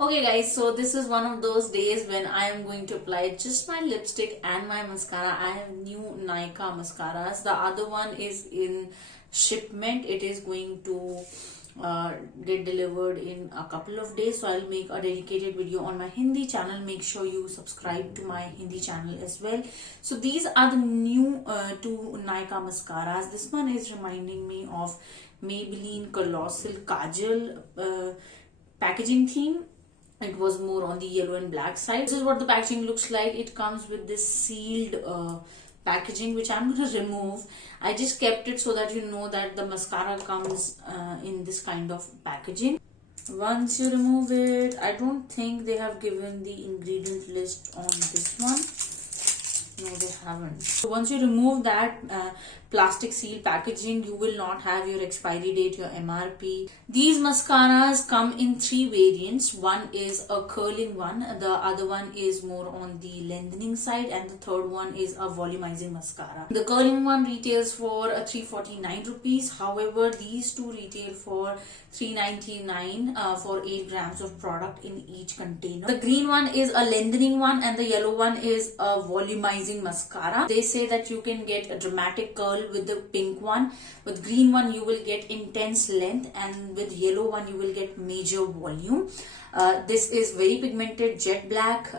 Okay guys, so this is one of those days when I am going to apply just my lipstick and my mascara. I have new Nykaa mascaras. The other one is in shipment. It is going to get delivered in a couple of days. So I'll make a dedicated video on my Hindi channel. Make sure you subscribe to my Hindi channel as well. So these are the new two Nykaa mascaras. This one is reminding me of Maybelline Colossal Kajal packaging theme. It was more on the yellow and black side. This is what the packaging looks like. It comes with this sealed packaging, which I'm going to remove. I just kept it so that you know that the mascara comes in this kind of packaging. Once you remove it, I don't think they have given the ingredient list on this one. No, they haven't. So once you remove that plastic seal packaging, you will not have your expiry date, your MRP. These mascaras come in three variants. One is a curling one, the other one is more on the lengthening side, and the third one is a volumizing mascara. The curling one retails for 349 rupees. However, these two retail for 399 for 8 grams of product in each container. The green one is a lengthening one and the yellow one is a volumizing mascara. They say that you can get a dramatic curl with the pink one. With green one you will get intense length, and with yellow one you will get major volume. This is very pigmented jet black,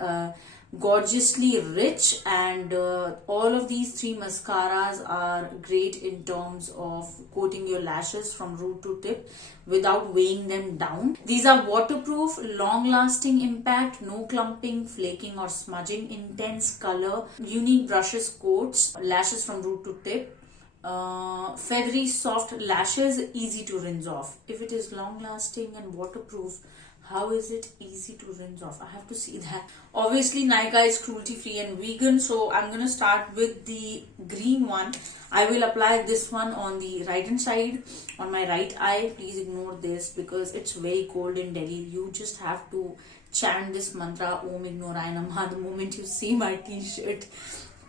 gorgeously rich, and all of these three mascaras are great in terms of coating your lashes from root to tip without weighing them down. These are waterproof, long lasting impact, no clumping, flaking or smudging, intense color, unique brushes coats lashes from root to tip, feathery soft lashes, easy to rinse off. If it is long lasting and waterproof, how is it easy to rinse off? I have to see that. Obviously, Nykaa is cruelty free and vegan, so I'm gonna start with the green one. I will apply this one on the right hand side, on my right eye. Please ignore this because it's very cold in Delhi. You just have to chant this mantra, Om Ignoraaya Namah, the moment you see my t-shirt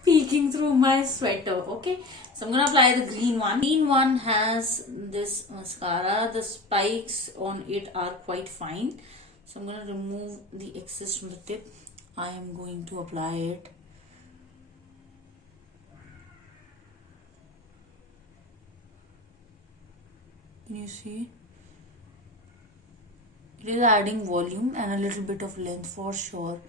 peeking through my sweater. Okay, so I'm gonna apply the green one. Green one has this mascara. The spikes on it are quite fine, so I'm gonna remove the excess from the tip. I am going to apply it. Can you see? It is adding volume and a little bit of length for sure.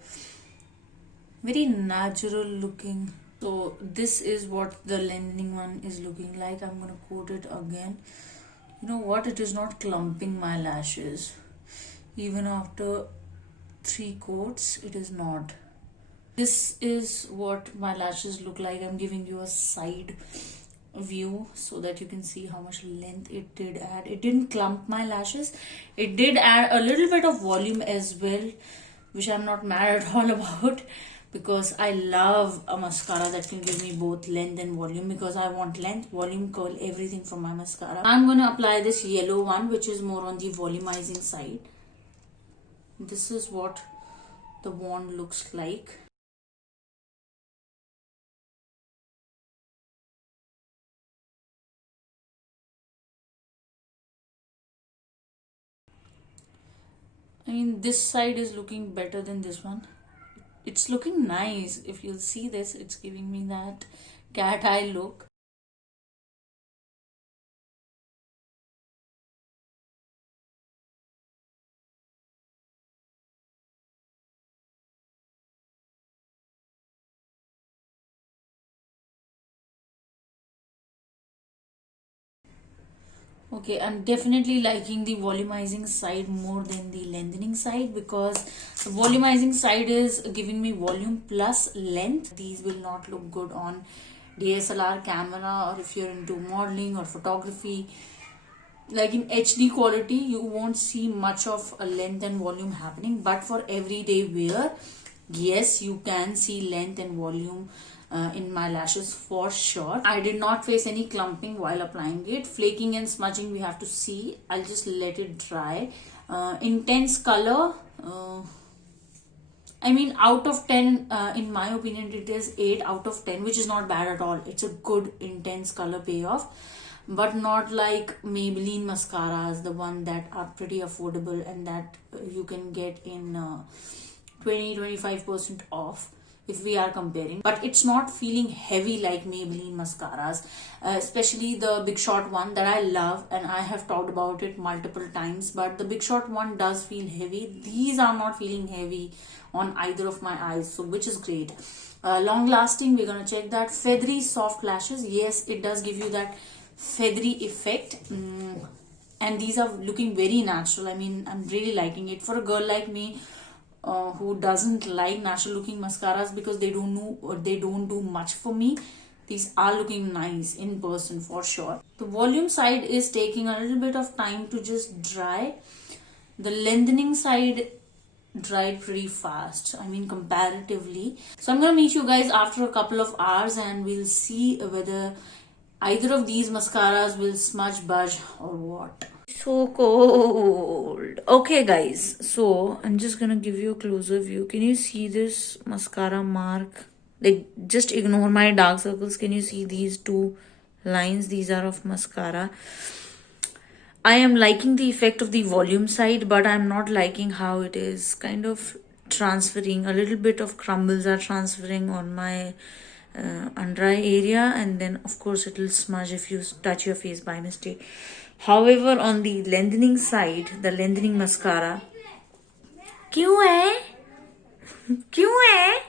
Very natural looking. So this is what the lengthening one is looking like. I'm gonna coat it again. You know what? It is not clumping my lashes. Even after 3 coats, it is not. This is what my lashes look like. I'm giving you a side view so that you can see how much length it did add. It didn't clump my lashes. It did add a little bit of volume as well, which I'm not mad at all about, because I love a mascara that can give me both length and volume, because I want length, volume, curl, everything from my mascara. I'm going to apply this yellow one, which is more on the volumizing side. This is what the wand looks like. I mean, this side is looking better than this one. It's looking nice. If you'll see this, it's giving me that cat eye look. Okay, I'm definitely liking the volumizing side more than the lengthening side, because the volumizing side is giving me volume plus length. These will not look good on DSLR camera, or if you're into modeling or photography. Like in HD quality, you won't see much of a length and volume happening, but for everyday wear, yes, you can see length and volume in my lashes for sure. I did not face any clumping while applying it. Flaking and smudging we have to see. I'll just let it dry. Intense color, I mean, out of 10, in my opinion, it is 8 out of 10, which is not bad at all. It's a good intense color payoff. but not like Maybelline mascaras, the one that are pretty affordable and that you can get in 20-25% off if we are comparing. But it's not feeling heavy like Maybelline mascaras, especially the Big Shot one that I love and I have talked about it multiple times. But the Big Shot one does feel heavy. These are not feeling heavy on either of my eyes, so which is great. Long lasting, we're gonna check that. Feathery soft lashes, yes, it does give you that feathery effect. And these are looking very natural. I mean, I'm really liking it for a girl like me who doesn't like natural looking mascaras because they don't know or they don't do much for me. These are looking nice in person for sure. The volume side is taking a little bit of time to just dry. The lengthening side dried pretty fast, I mean comparatively. So I'm gonna meet you guys after a couple of hours and we'll see whether either of these mascaras will smudge, budge or what. So cold. Okay guys, so I'm just gonna give you a closer view. Can you see this mascara mark? Like, just ignore my dark circles. Can you see these two lines? These are of mascara. I am liking the effect of the volume side, but I'm not liking how it is kind of transferring. A little bit of crumbles are transferring on my under eye area, and then of course it will smudge if you touch your face by mistake. However, on the lengthening side, the lengthening mascara, क्यों है? क्यों है?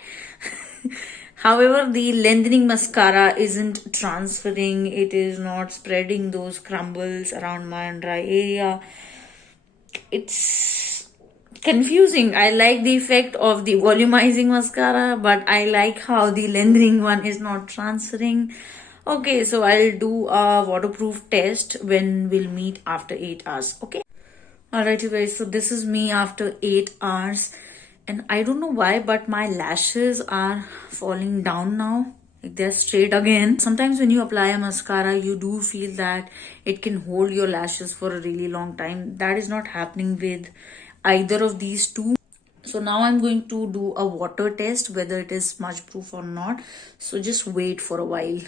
However, the lengthening mascara isn't transferring. It is not spreading those crumbles around my under eye area. It's confusing. I like the effect of the volumizing mascara, but I like how the lengthening one is not transferring. Okay, so I'll do a waterproof test when we'll meet after 8 hours. Okay. Alright, you guys. So this is me after 8 hours. And I don't know why, but my lashes are falling down now. Like they're straight again. Sometimes when you apply a mascara, you do feel that it can hold your lashes for a really long time. That is not happening with either of these two. So now I'm going to do a water test, whether it is smudge proof or not. So just wait for a while.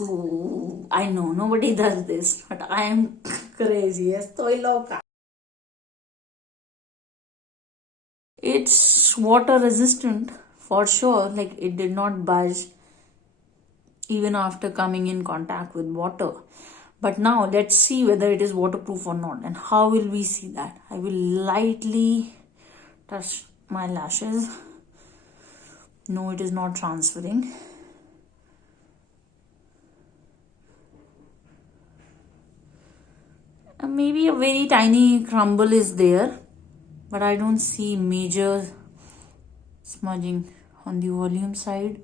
Ooh, I know nobody does this, but I am crazy. Estoy loca. It's water resistant for sure. Like, it did not budge even after coming in contact with water. But now let's see whether it is waterproof or not. And how will we see that? I will lightly touch my lashes. No, it is not transferring. And maybe a very tiny crumble is there, but I don't see major smudging on the volume side.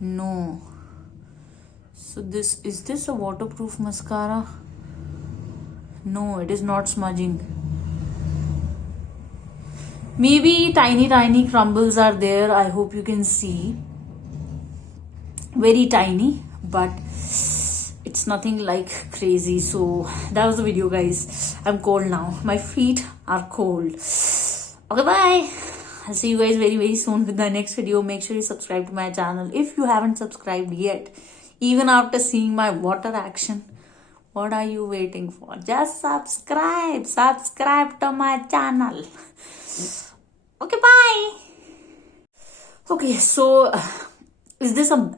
No. So is this a waterproof mascara? No, it is not smudging. Maybe tiny crumbles are there. I hope you can see. Very tiny, but it's nothing like crazy. So that was the video, guys. I'm cold now. My feet are cold. Okay, bye. I'll see you guys very soon with the next video. Make sure you subscribe to my channel if you haven't subscribed yet. Even after seeing my water action, what are you waiting for? Just subscribe. Subscribe to my channel. Okay, bye. Okay, so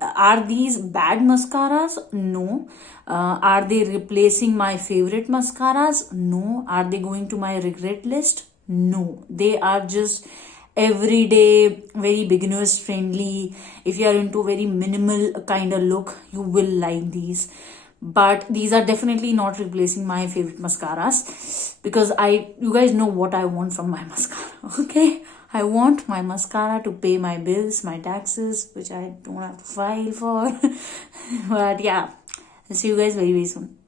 are these bad mascaras? No. Are they replacing my favorite mascaras? No. Are they going to my regret list? No. They are just everyday, very beginners friendly. If you are into very minimal kind of look, you will like these. But these are definitely not replacing my favorite mascaras, because you guys know what I want from my mascara. Okay, I want my mascara to pay my bills, my taxes, which I don't have to file for. But yeah, I'll see you guys very soon.